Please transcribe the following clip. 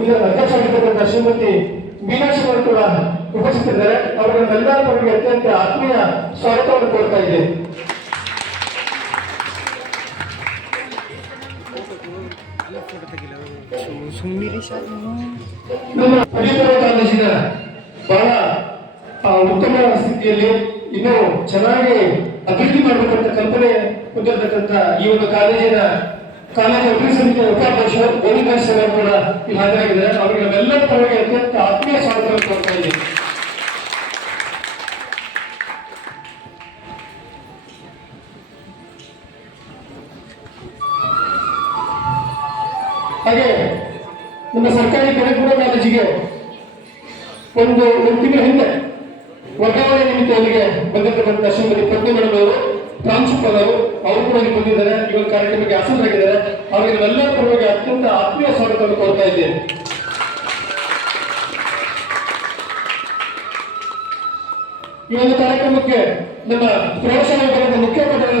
ಈಗ ಅಧ್ಯಕ್ಷರಾಗಿರ್ತಕ್ಕಂಥ ಶ್ರೀಮತಿ ಮೀನಾಕ್ಷಿ ಅವರು ಕೂಡ ಉಪಸ್ಥಿತರಿದ್ದಾರೆ ಅವರನ್ನೆಲ್ಲ ಅವರಿಗೆ ಅತ್ಯಂತ ಆತ್ಮೀಯ ಸ್ವಾಗತವನ್ನು ಕೊಡ್ತಾ ಇದೆ ಬಹಳ ಉತ್ತಮ ಸ್ಥಿತಿಯಲ್ಲಿ ಇನ್ನೂ ಚೆನ್ನಾಗಿ ಅಭಿವೃದ್ಧಿ ಮಾಡಬೇಕಂತ ಕಲ್ಪನೆ ಹೊಂದಿರತಕ್ಕಂಥ ಈ ಒಂದು ಕಾಲೇಜಿನ ಕಾಲೇಜು ಅಭಿವೃದ್ಧಿ ಸಮಿತಿಯ ಗೋವಿಂದಾಸ್ ಹಾಜರಾಗಿದ್ದಾರೆ ಅವರಿಗೆ ಪರವಾಗಿ ಅತ್ಯಂತ ಆತ್ಮೀಯ ಸ್ವಾಗತವನ್ನು ಕೊಡ್ತಾ ಇದ್ದೀವಿ ಹಾಗೆ ನಮ್ಮ ಸರ್ಕಾರಿ ಕಡೆಗೂಡ ಕಾಲೇಜಿಗೆ ಒಂದು ಒಂದು ತಿಂಗಳ ಹಿಂದೆ ವರ್ಗಾವಣೆ ನಿಮಿತ್ತ ಅಲ್ಲಿಗೆ ಬಂದಿರತಕ್ಕಂಥ ಶ್ರೀಮತಿ ಪದ್ಮ ಮೇಡಮ್ ಅವರು ಪ್ರಾಂಶುಪಾಲರು ಅವರು ಕೂಡ ಇಲ್ಲಿ ಬಂದಿದ್ದಾರೆ. ಒಂದು ಕಾರ್ಯಕ್ರಮಕ್ಕೆ ಆಸನರಾಗಿದ್ದಾರೆ. ಅವರಿಗೆ ಎಲ್ಲರ ಪರವಾಗಿ ಅತ್ಯಂತ ಆತ್ಮೀಯ ಸ್ವಾಗತವನ್ನು ಕೋರ್ತಾ ಈ ಒಂದು ಕಾರ್ಯಕ್ರಮಕ್ಕೆ ನಮ್ಮ ವಿಭಾಗದ ಮುಖ್ಯೋಪಾಧ್ಯಾಯ